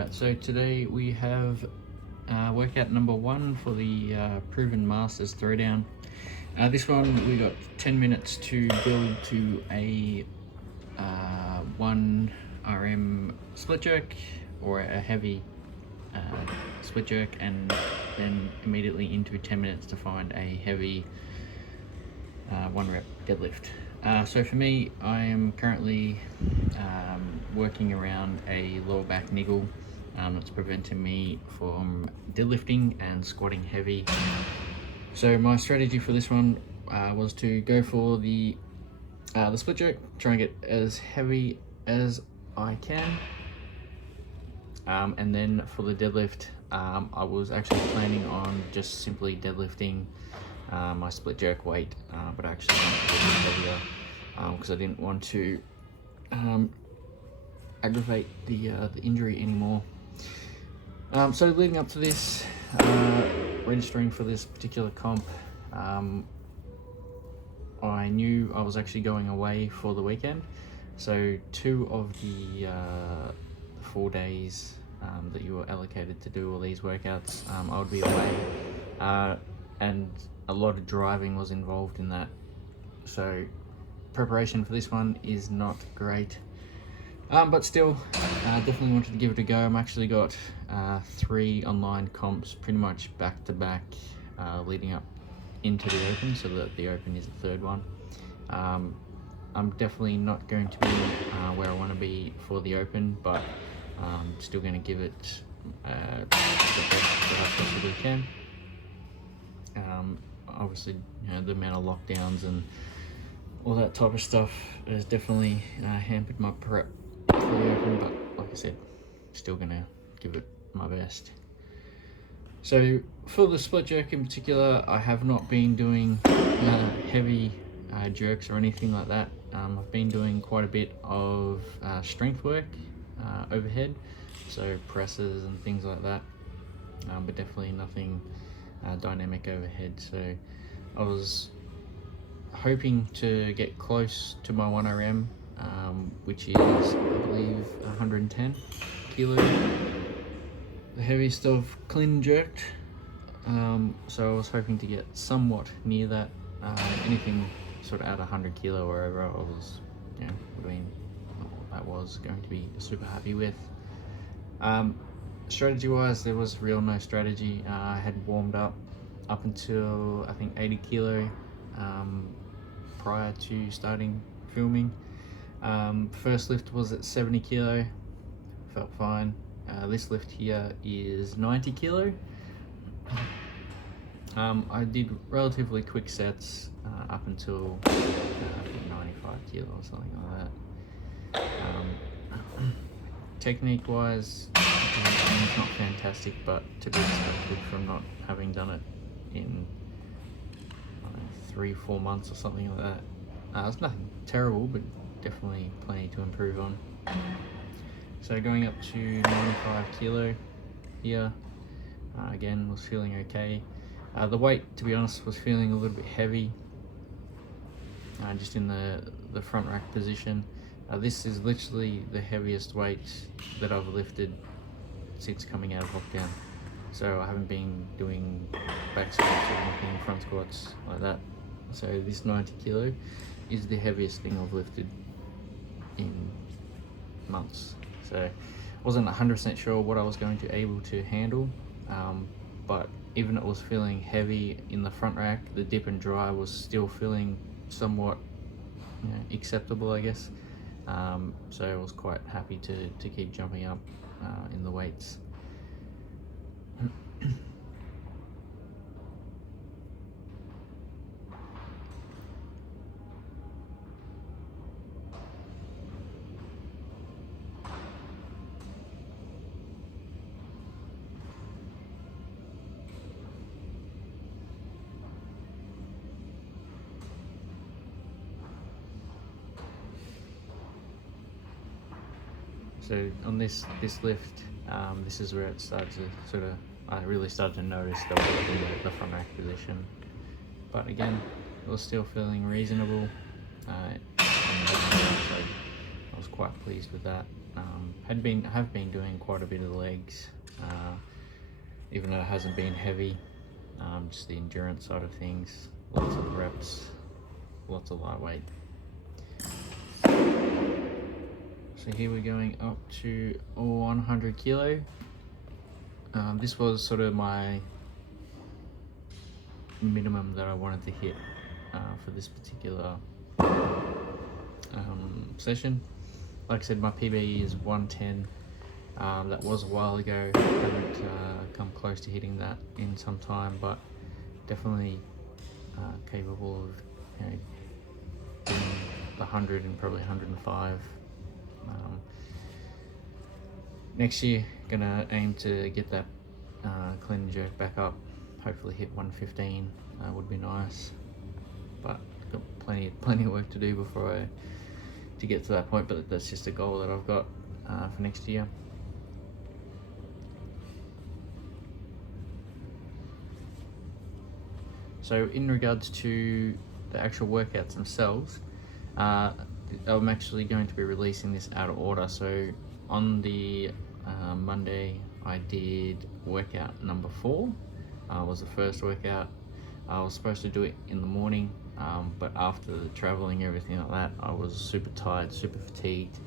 Alright, so today we have workout number 1 for the Proven Masters Throwdown. This one we got 10 minutes to build to a 1 RM split jerk or a heavy split jerk, and then immediately into 10 minutes to find a heavy 1 rep deadlift. So for me, I am currently working around a lower back niggle that's preventing me from deadlifting and squatting heavy. So my strategy for this one was to go for the split jerk, try and get as heavy as I can, and then for the deadlift, I was actually planning on just simply deadlifting my split jerk weight, but I actually went a little bit heavier because I didn't want to aggravate the injury anymore. So leading up to this, registering for this particular comp, I knew I was actually going away for the weekend. So 2 of the 4 days that you were allocated to do all these workouts, I would be away, and a lot of driving was involved in that. So preparation for this one is not great, but still definitely wanted to give it a go. I'm actually got 3 online comps pretty much back to back leading up into the Open, so that the Open is the 3rd one. I'm definitely not going to be where I want to be for the Open, but still going to give it the best that I possibly can. Obviously, you know, the amount of lockdowns and all that type of stuff has definitely hampered my prep for the Open, but like I said, still gonna give it my best. So for the split jerk in particular, I have not been doing heavy jerks or anything like that. I've been doing quite a bit of strength work overhead, so presses and things like that, but definitely nothing dynamic overhead. So I was hoping to get close to my 1 RM, which is, I believe, 110 kilos, the heaviest I've clean and jerked. So I was hoping to get somewhat near that. Anything sort of at 100 kilo or over, I was, you know, that was going to be super happy with. Strategy wise, there was real no strategy. I had warmed up until I think 80 kilo prior to starting filming. First lift was at 70 kilo, felt fine. This lift here is 90 kilo. I did relatively quick sets up until I think 95 kilo or something like that. Technique wise, it's not fantastic, but to be expected from not having done it in 3-4 months or something like that. It's nothing terrible, but definitely plenty to improve on. So going up to 95 kilo here, again was feeling okay. The weight, to be honest, was feeling a little bit heavy, just in the front rack position. This is literally the heaviest weight that I've lifted since coming out of lockdown. So I haven't been doing back squats or anything, front squats like that. So this 90 kilo is the heaviest thing I've lifted in months. So I wasn't 100% sure what I was going to be able to handle, but even it was feeling heavy in the front rack, the dip and dry was still feeling somewhat, you know, acceptable, I guess. So I was quite happy to keep jumping up in the weights. So on this lift, this is where it started to I really started to notice that I was in the front rack position. But again, it was still feeling reasonable. So I was quite pleased with that. Have been doing quite a bit of the legs, even though it hasn't been heavy. Just the endurance side of things, lots of reps, lots of lightweight. So here we're going up to 100 kilo. This was sort of my minimum that I wanted to hit for this particular session. Like I said, my PB is 110. That was a while ago. I haven't come close to hitting that in some time, but definitely capable of, you know, doing the 100 and probably 105. Next year, gonna aim to get that clean and jerk back up. Hopefully hit 115. Would be nice, but got plenty of work to do before to get to that point. But that's just a goal that I've got for next year. So in regards to the actual workouts themselves, I'm actually going to be releasing this out of order. So on the Monday, I did workout number 4. Was the first workout. I was supposed to do it in the morning, but after the traveling, everything like that, I was super tired, super fatigued,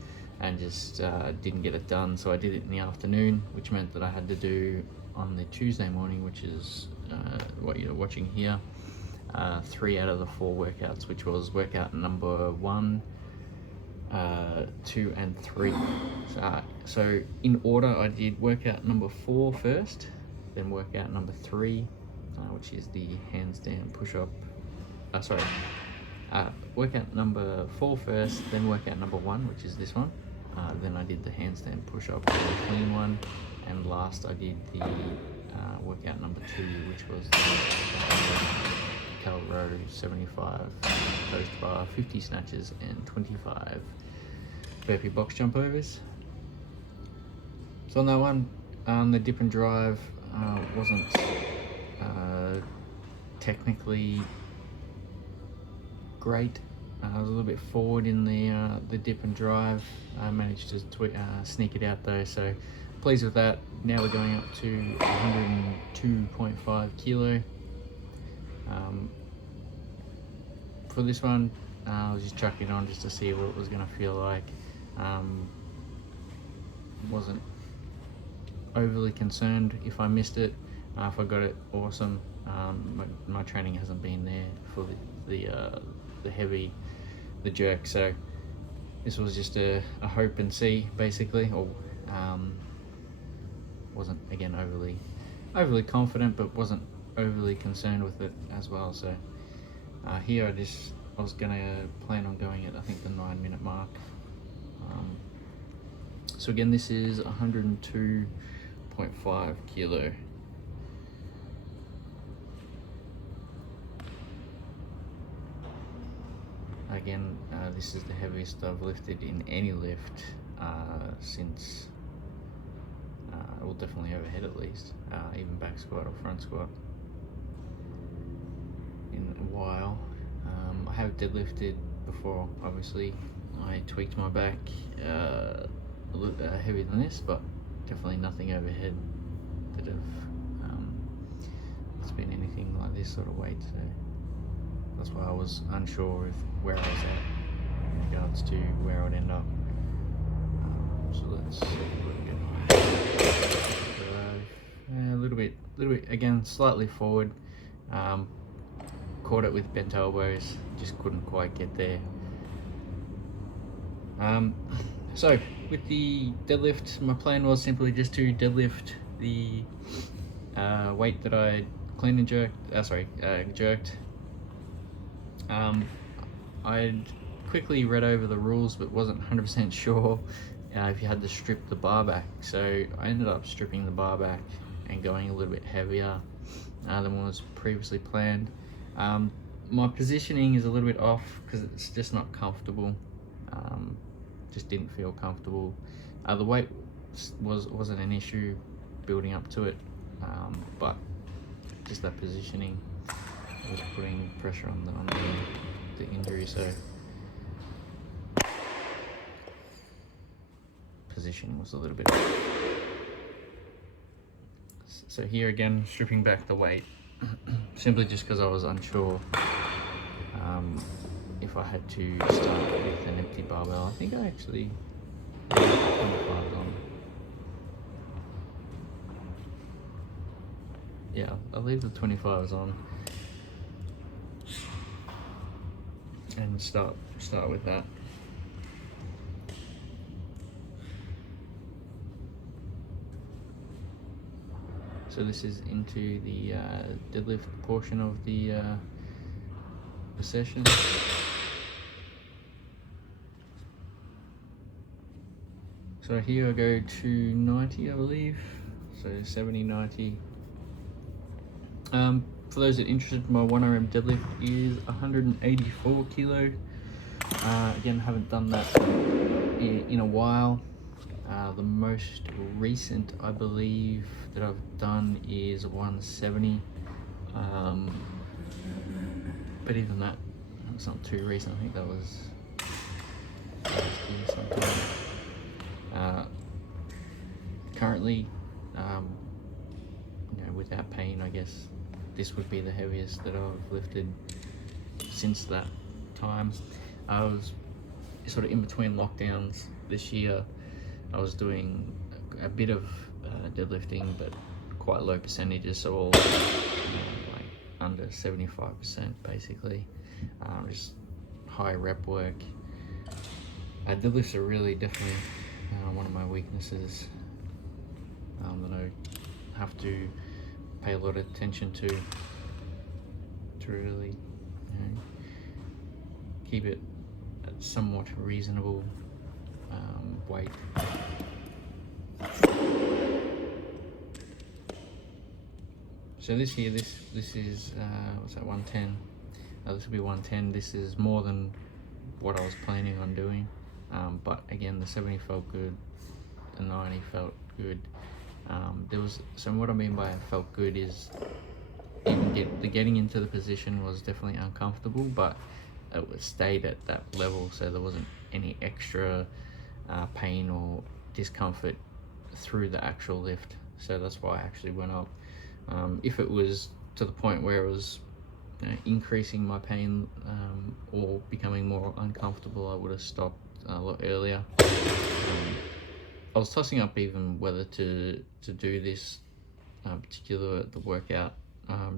and just didn't get it done. So I did it in the afternoon, which meant that I had to do on the Tuesday morning, which is what you're watching here, 3 out of the 4 workouts, which was workout number 1, 2 and 3. So in order, I did workout number 4 first, then workout number 3, which is the handstand push-up. Workout number 4 first, then workout number 1, which is this one. Then I did the handstand push-up, the clean one, and last I did the workout number 2, which was the cal row, 75 toast bar, 50 snatches, and 25 burpee box jump overs. So on that one, the dip and drive wasn't technically great. I was a little bit forward in the dip and drive. I managed to sneak it out though, so pleased with that. Now we're going up to 102.5 kilo. For this one, I was just chucking it on just to see what it was going to feel like. Wasn't overly concerned if I missed it. If I got it, awesome. My training hasn't been there for the heavy, the jerk, so this was just a hope and see basically. Or wasn't again overly confident, but wasn't overly concerned with it as well. So here I was gonna plan on going at, I think, the 9-minute mark. So again, this is 102.5 kilo. Again, this is the heaviest I've lifted in any lift since, well, definitely overhead at least, even back squat or front squat in a while. I have deadlifted before, obviously. I tweaked my back a little heavier than this, but definitely nothing overhead that it's been anything like this sort of weight. So that's why I was unsure of where I was at in regards to where I would end up. So let's see what we get. A little bit again, slightly forward. Caught it with bent elbows, just couldn't quite get there. So with the deadlift, my plan was simply just to deadlift the weight that I clean and jerked. Jerked. I'd quickly read over the rules, but wasn't 100% sure if you had to strip the bar back. So I ended up stripping the bar back and going a little bit heavier than was previously planned. My positioning is a little bit off because it's just not comfortable. Just didn't feel comfortable. The weight wasn't an issue building up to it, but just that positioning was putting pressure on the injury. So positioning was a little bit off. So here again, stripping back the weight, simply just because I was unsure if I had to start with an empty barbell. I think I actually put 25s on. Yeah, I'll leave the 25s on and start with that. So this is into the deadlift portion of the session. So here I go to 90, I believe. So 70, 90. For those that are interested, my 1RM deadlift is 184 kilo. Again, haven't done that in a while. The most recent, I believe, that I've done is 170. But even that, it's not too recent. I think that was last year sometime. Currently, you know, without pain, I guess this would be the heaviest that I've lifted since that time. I was sort of in between lockdowns this year. I was doing a bit of deadlifting, but quite low percentages, so all like under 75% basically. Just high rep work. Deadlifts are really definitely one of my weaknesses that I have to pay a lot of attention to really, you know, keep it at somewhat reasonable weight. So this here, this is what's that, 110. This will be 110. This is more than what I was planning on doing, but again, the 70 felt good, the 90 felt good. So what I mean by it felt good is even getting into the position was definitely uncomfortable, but it stayed at that level, so there wasn't any extra pain or discomfort through the actual lift. So that's why I actually went up. If it was to the point where it was, you know, increasing my pain or becoming more uncomfortable, I would have stopped a lot earlier. I was tossing up even whether to do this particular workout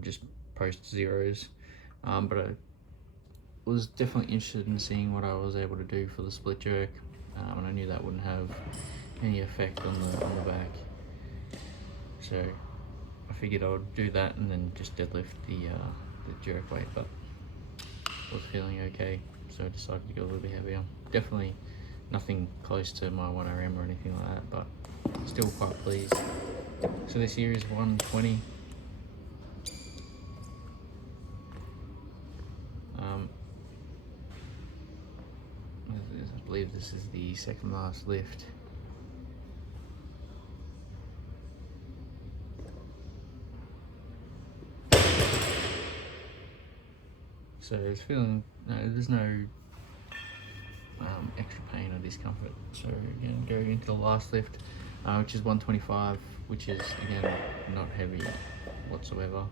just post zeros, but I was definitely interested in seeing what I was able to do for the split jerk, and I knew that wouldn't have any effect on the back, so I figured I would do that and then just deadlift the jerk weight. But I was feeling okay, so I decided to go a little bit heavier. Definitely nothing close to my 1RM or anything like that, but still quite pleased. So this here is 120. I believe this is the second last lift. So it's feeling, there's no extra pain or discomfort. So again, going into the last lift, which is 125, which is again not heavy whatsoever.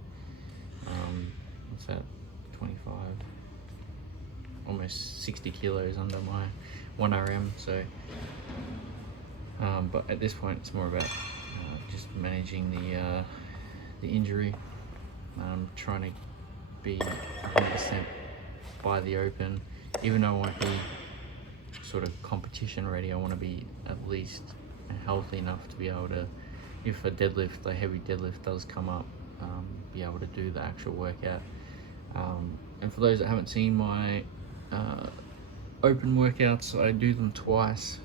What's that? 25, almost 60 kilos under my 1RM. So, but at this point, it's more about just managing the injury. Trying to be 100% by the open, even though I won't be sort of competition ready. I want to be at least healthy enough to be able to, if a heavy deadlift does come up, be able to do the actual workout. And for those that haven't seen my open workouts, I do them twice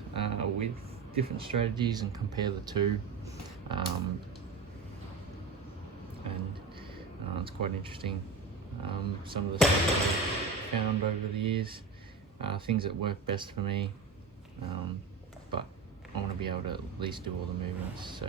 with different strategies and compare the two, and it's quite interesting. Some of the stuff I've found over the years, things that work best for me, but I want to be able to at least do all the movements. So